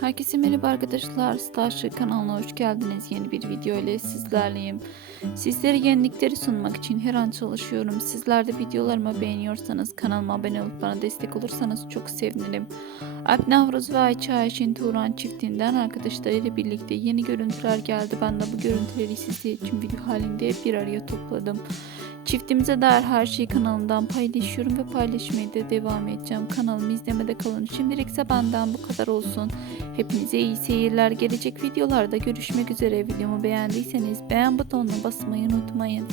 Herkese merhaba arkadaşlar. Starship kanalına hoş geldiniz. Yeni bir video ile sizlerleyim. Sizlere yenilikleri sunmak için her an çalışıyorum. Sizler de videolarımı beğeniyorsanız kanalıma abone olup bana destek olursanız çok sevinirim. Alp Navruz ve Ayça Ayşin Turan çiftinden arkadaşlarıyla birlikte yeni görüntüler geldi. Ben de bu görüntüleri sizler için video halinde bir araya topladım. Çiftimize dair her şeyi kanalımdan paylaşıyorum ve paylaşmaya da devam edeceğim. Kanalımı izlemede kalın. Şimdilik ise benden bu kadar olsun. Hepinize iyi seyirler. Gelecek videolarda görüşmek üzere. Videomu beğendiyseniz beğen butonuna basmayı unutmayın.